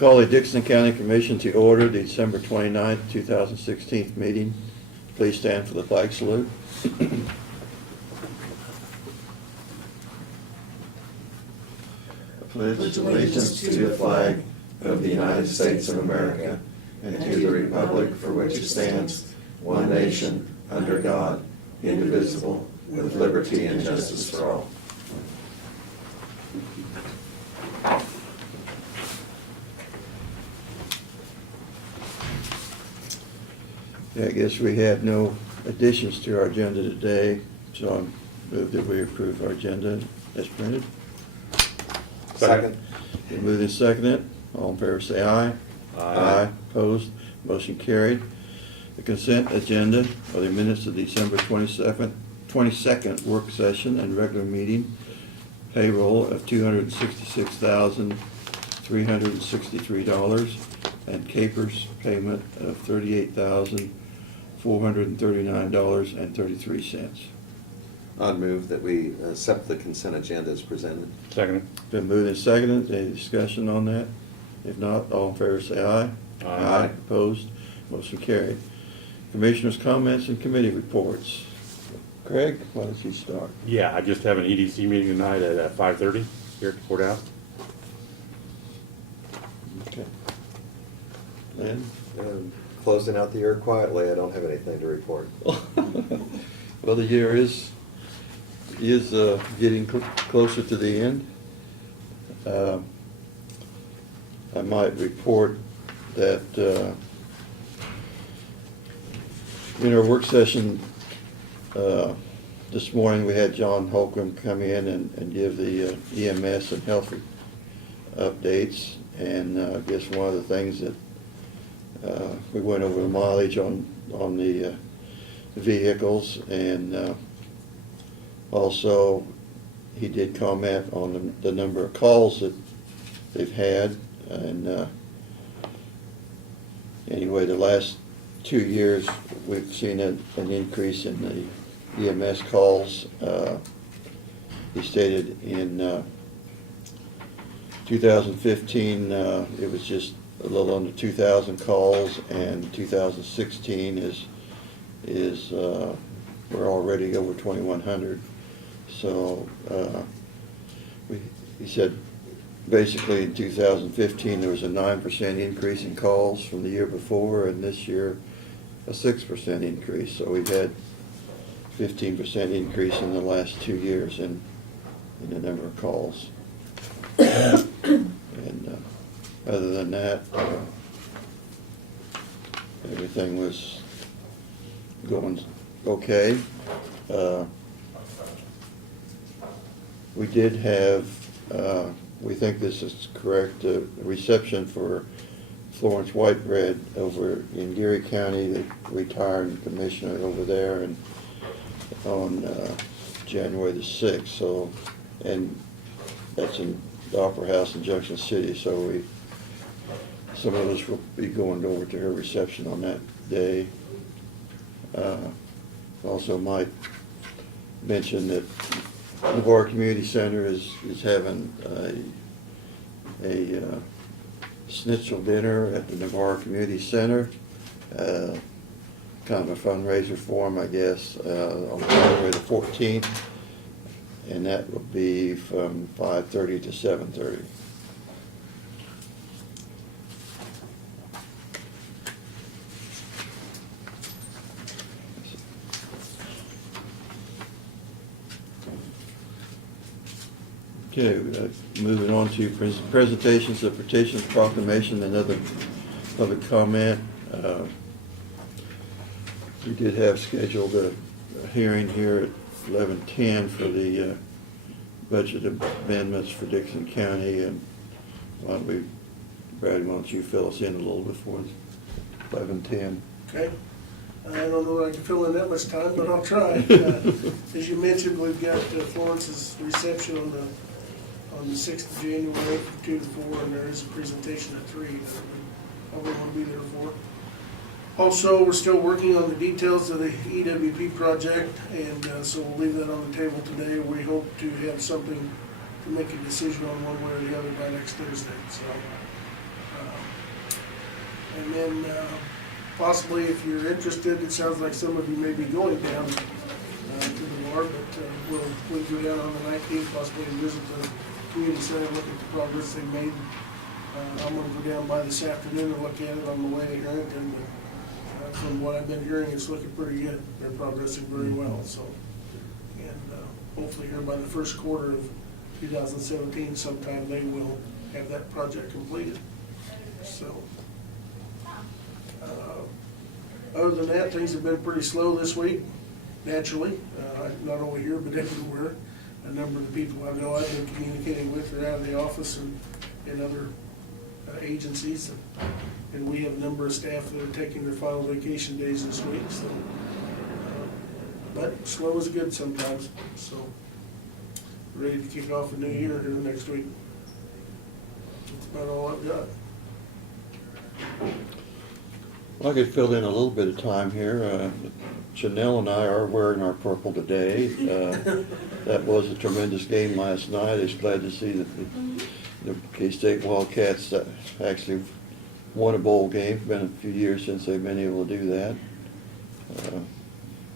Call the Dixon County Commission to order the December 29th, 2016 meeting. Please stand for the flag salute. Pledge allegiance to the flag of the United States of America and to the republic for which it stands, one nation, under God, indivisible, with liberty and justice for all. Yeah, I guess we have no additions to our agenda today, so I move that we approve our agenda as printed. Second. Been moved and seconded. All in favor say aye. Aye. Opposed? Motion carried. The consent agenda are the minutes of December 22nd work session and regular meeting. Payroll of $266,363 and Capers payment of $38,439.33. I'd move that we accept the consent agenda as presented. Second. Been moved and seconded. Any discussion on that? If not, all in favor say aye. Aye. Opposed? Motion carried. Commissioners' comments and committee reports. Craig, why don't you start? Yeah, I just have an EDC meeting tonight at 5:30 here at the courthouse. Okay. Lynn? Closing out the year quietly, I don't have anything to report. Well, the year is getting closer to the end. I might report that in our work session this morning, we had John Holcomb come in and give the EMS and health updates. And I guess one of the things that we went over the mileage on the vehicles, and also he did comment on the number of calls that they've had. And anyway, the last 2 years we've seen an increase in the EMS calls. He stated in 2015 it was just a little under 2,000 calls, and 2016 is we're already over 2,100. So he said basically in 2015 there was a 9% increase in calls from the year before, and this year a 6% increase. So we've had 15% increase in the last 2 years in the number of calls. And other than that, everything was going okay. We did have, we think this is correct, a reception for Florence Whitebread over in Geary County, the retired commissioner over there, and on January the 6th. So, and that's in the Opera House in Junction City. So some of us will be going over to her reception on that day. Also might mention that Navarre Community Center is having a schnitzel dinner at the Navarre Community Center. Kind of a fundraiser for them, I guess, on January the 14th. And that will be from 5:30 to 7:30. Okay, moving on to presentations of petitions, proclamation, and other public comment. We did have scheduled a hearing here at 11:10 for the budget amendments for Dixon County, and Brad, why don't you fill us in a little before 11:10? Okay. I don't know that I can fill in that much time, but I'll try. As you mentioned, we've got Florence's reception on the 6th of January from 2 to 4, and there is a presentation at 3 that we probably want to be there for. Also, we're still working on the details of the EWP project, and so we'll leave that on the table today. We hope to have something to make a decision on one way or the other by next Thursday. So And then possibly, if you're interested, it sounds like some of you may be going down to the war, but we'll go down on the 19th, possibly visit the community center, look at the progress they made. I'm gonna go down by this afternoon and look at it on the way here, and from what I've been hearing, it's looking pretty good. They're progressing very well, so. And hopefully here by the first quarter of 2017 sometime, they will have that project completed. So, other than that, things have been pretty slow this week, naturally, not only here but everywhere. A number of the people I know I've been communicating with are out of the office and in other agencies. And we have a number of staff that are taking their final vacation days this week, so. But slow is good sometimes, so. Ready to kick off a new year here next week. That's about all I've got. Well, I could fill in a little bit of time here. Janelle and I are wearing our purple today. That was a tremendous game last night. I was glad to see that the K-State Wildcats actually won a bowl game. It's been a few years since they've been able to do that.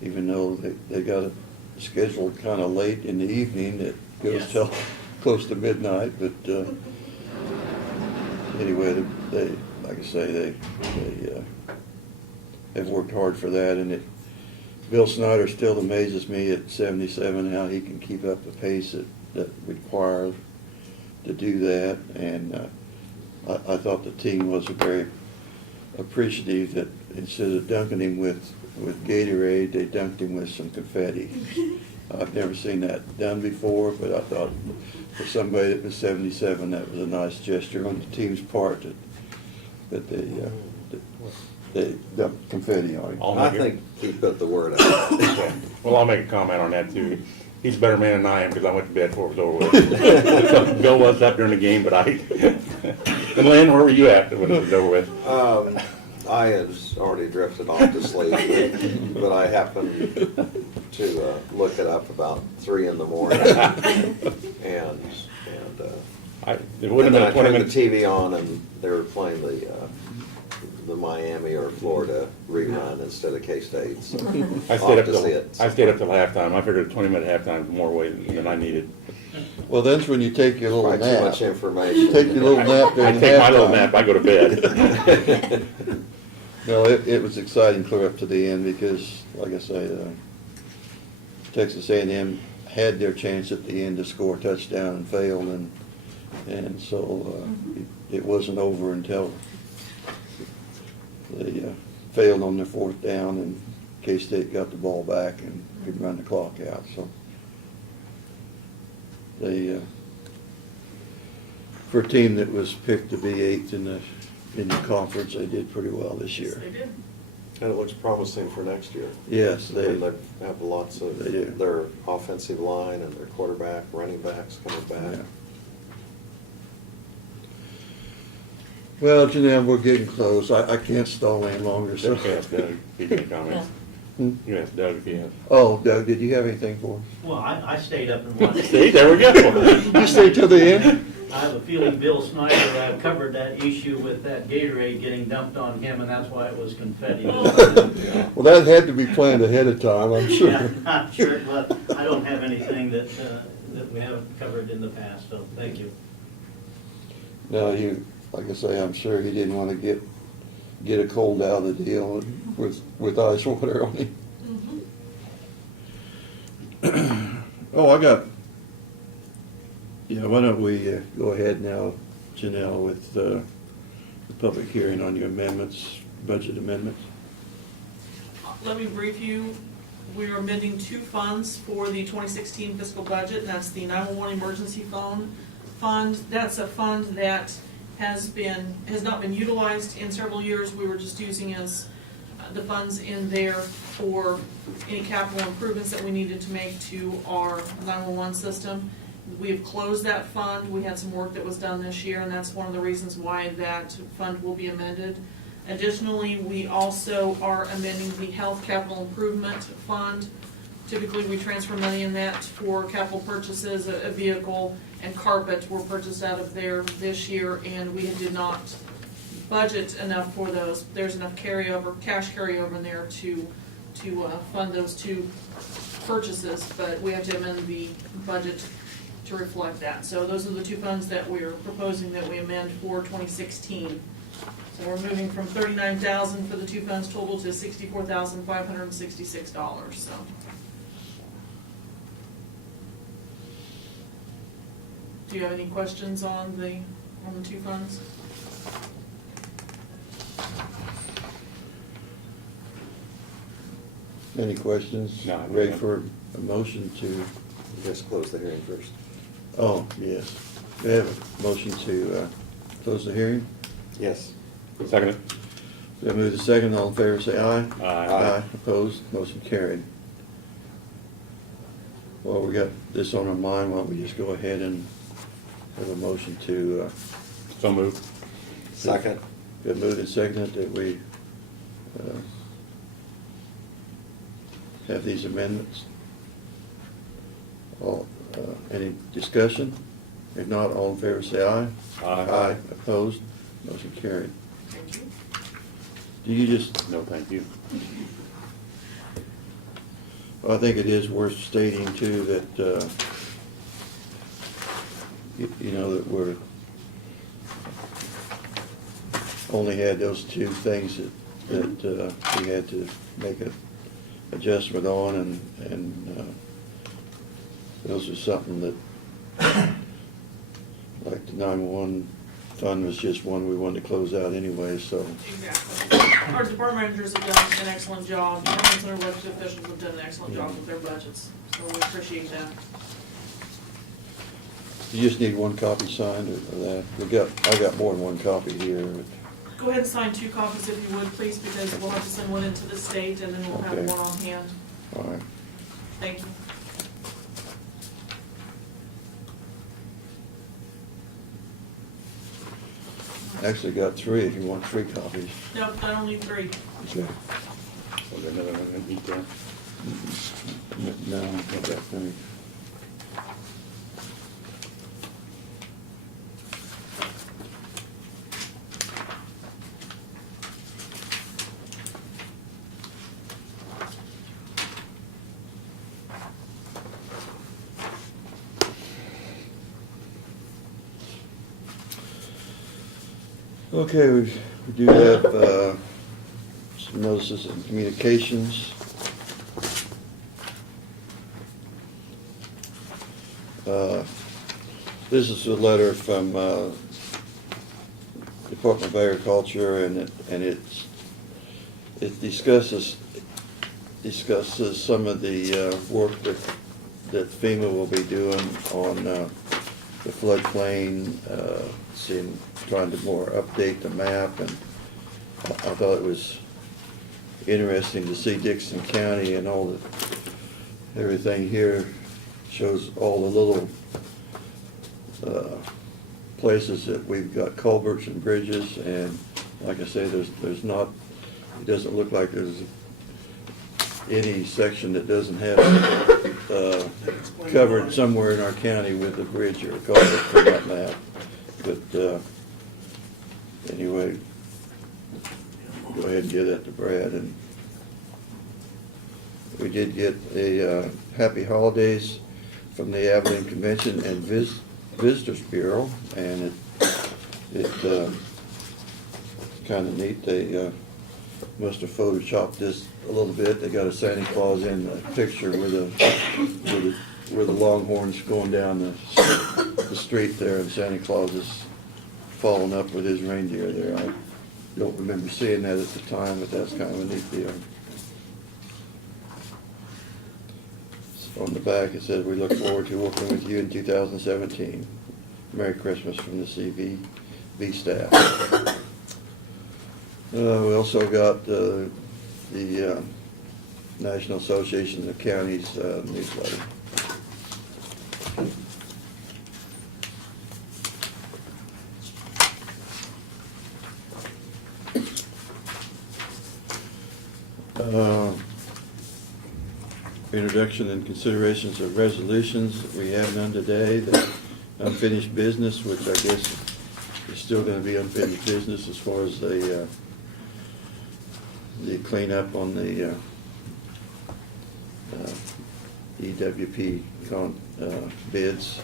Even though they got it scheduled kind of late in the evening, it goes Yes. till close to midnight. But anyway, they like I say, they have worked hard for that, and Bill Snyder still amazes me at 77 how he can keep up the pace that requires to do that. And I thought the team was very appreciative that instead of dunking him with Gatorade, they dunked him with some confetti. I've never seen that done before, but I thought for somebody that was 77, that was a nice gesture on the team's part that they dumped confetti on him. I think he put the word out. Well, I'll make a comment on that too. He's a better man than I am because I went to bed before it was over with. Bill was up during the game, but I. And Lynn, where were you at when it was over with? I had already drifted off to sleep, but I happened to look it up about 3 in the morning, and It would and have been then I a 20 turned the minute. TV on, and they were playing the Miami or Florida rerun instead of K-State. So I I'll stayed up have to see till it. I stayed up till halftime. I figured a 20-minute halftime was more way than I needed. Well, that's when you take your little Probably too much nap. information. Take your little nap I during take my little halftime. nap. I go to bed. No, it was exciting clear up to the end because, like I say, Texas A&M had their chance at the end to score a touchdown and failed, and so it wasn't over until they failed on their 4th down, and K-State got the ball back and could run the clock out. So they, for a team that was picked to be 8th in the conference, they did pretty well this year. They did. And it looks promising for next year. Yes, They they have lots of They do. their offensive line and their quarterback, running backs coming yeah. back. Well, Janelle, we're getting close. I can't stall any longer, so. You can ask Doug if he has comments. Hmm? You can ask Doug if he has. Oh, Doug, did you have anything for us? Well, I stayed up and watched. See, there we go. You stay till the end? I have a feeling Bill Snyder covered that issue with that Gatorade getting dumped on him, and that's why it was confetti. Well, that had to be planned ahead of time, I'm sure. Yeah, I'm sure, but I don't have anything that we haven't covered in the past, so thank you. No, like I say, I'm sure he didn't want to get a cold out of the deal with ice water on him. Oh, why don't we go ahead now, Janelle, with the public hearing on your amendments, budget amendments? Let me brief you. We are amending 2 funds for the 2016 fiscal budget, and that's the 911 emergency fund. That's a fund that has not been utilized in several years. We were just using as the funds in there for any capital improvements that we needed to make to our 911 system. We have closed that fund. We had some work that was done this year, and that's one of the reasons why that fund will be amended. Additionally, we also are amending the health capital improvement fund. Typically, we transfer money in that for capital purchases. A vehicle and carpet were purchased out of there this year, and we did not budget enough for those. There's enough carryover, cash carryover in there to fund those two purchases, but we have to amend the budget to reflect that. So those are the two funds that we're proposing that we amend for 2016. So we're moving from $39,000 for the two funds total to $64,566, so. Do you have any questions on the two funds? Any questions? No. Ready for a motion to, Just close the hearing first. oh, yes. We have a motion to close the hearing. Yes. Second it. We have moved to second. All in favor, say aye. Aye. Opposed? Motion carried. Well, we got this on our mind. Why don't we just go ahead and have a motion to, So moved. Second. we have moved and seconded that we have these amendments. All, any discussion? If not, all in favor, say aye. Aye. Opposed? Motion carried. Thank you. Do you just, No, thank you. I think it is worth stating too that, you know, that we're, only had those two things that we had to make an adjustment on, and those are something that, like the 911 fund was just one we wanted to close out anyway, so. Exactly. Our department managers have done an excellent job. Departments and our elected officials have done an excellent job with their budgets, so we appreciate that. You just need one copy signed of that. I got more than one copy here. Go ahead and sign 2 copies if you would, please, because we'll have to send one into the state and then we'll have Okay. one on hand. All right. Thank you. Actually got 3 if you want 3 copies. No, I don't need 3. Okay. Was there another one that beat there? No, I got 3. Okay, we do have some notices and communications. This is a letter from Department of Agriculture, and it discusses some of the work that FEMA will be doing on the floodplain, trying to more update the map, and I thought it was interesting to see Dixon County and all everything here shows all the little places that we've got culverts and bridges, and like I say, there's not, it doesn't look like there's any section that doesn't have covered somewhere in our county with a bridge or a culvert for that map. But anyway, go ahead and give that to Brad. And we did get a happy holidays from the Abilene Convention and Visitors Bureau, and it kind of neat. They must have photoshopped this a little bit. They got a Santa Claus in the picture with the Longhorns going down the street there, and Santa Claus is following up with his reindeer there. I don't remember seeing that at the time, but that's kind of a neat deal. On the back, it says, "We look forward to working with you in 2017. Merry Christmas from the CVB staff." We also got the National Association of Counties newsletter. Introduction and considerations of resolutions. We have none today. The unfinished business, which I guess It's still gonna be unfinished business as far as the cleanup on the EWP bids.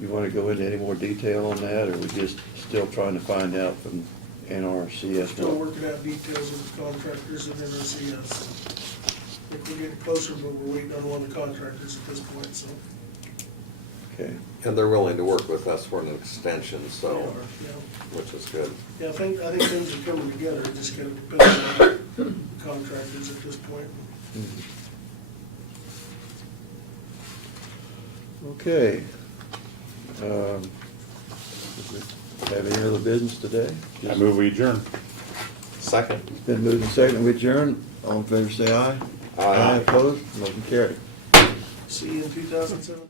You wanna go into any more detail on that, or we just still trying to find out from NRCS? Still working out details with the contractors and NRCS. I think we're getting closer, but we're waiting on one of the contractors at this point, so. Okay, And they're willing to work with us for an extension, they so, are, yeah. which is good. Yeah, I think things are coming together, it just kind of depends on the contractors at this point. okay. Have any other business today? I move we adjourn. Second. It's been moved and seconded, we adjourn. All in favor, say aye. Aye. Opposed? Motion carried. See you in 2007.